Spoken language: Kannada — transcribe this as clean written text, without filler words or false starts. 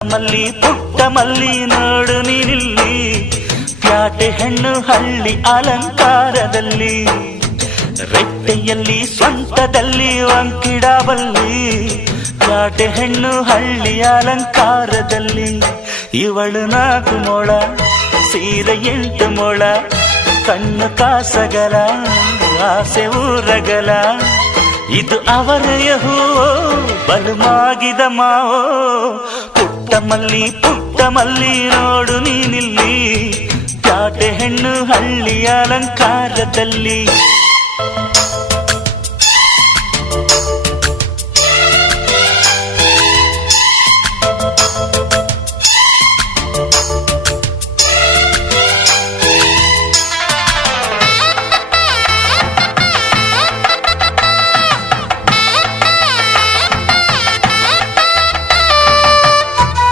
ಮಲ್ಲಿ ಪುಟ್ಟ ಮಲ್ಲಿ ನೋಡು ನೀನಿಲ್ಲಿ, ಪ್ಯಾಟೆ ಹೆಣ್ಣು ಹಳ್ಳಿ ಅಲಂಕಾರದಲ್ಲಿ, ರೆಟ್ಟೆಯಲ್ಲಿ ಸ್ವಂತದಲ್ಲಿ ವಂಕಿಡಬಲ್ಲಿ, ಪ್ಯಾಟೆ ಹೆಣ್ಣು ಹಳ್ಳಿ ಅಲಂಕಾರದಲ್ಲಿ. ಇವಳು 4 ಮೊಳ ಸೀರೆ 8 ಮೊಳ, ಕಣ್ಣು ಕಾಸಗಲ ಆಸೆ ಊರಗಲ, ಇದು ಅವರೆಯ ಹೂವೋ ಬಲು ಮಾಗಿದ ಮಾವೋ. ಪುಟ್ಟ ಮಲ್ಲಿ ನೋಡು ನೀನಿಲ್ಲಿ, ಪ್ಯಾಟೆ ಹೆಣ್ಣು ಹಳ್ಳಿ ಅಲಂಕಾರದಲ್ಲಿ.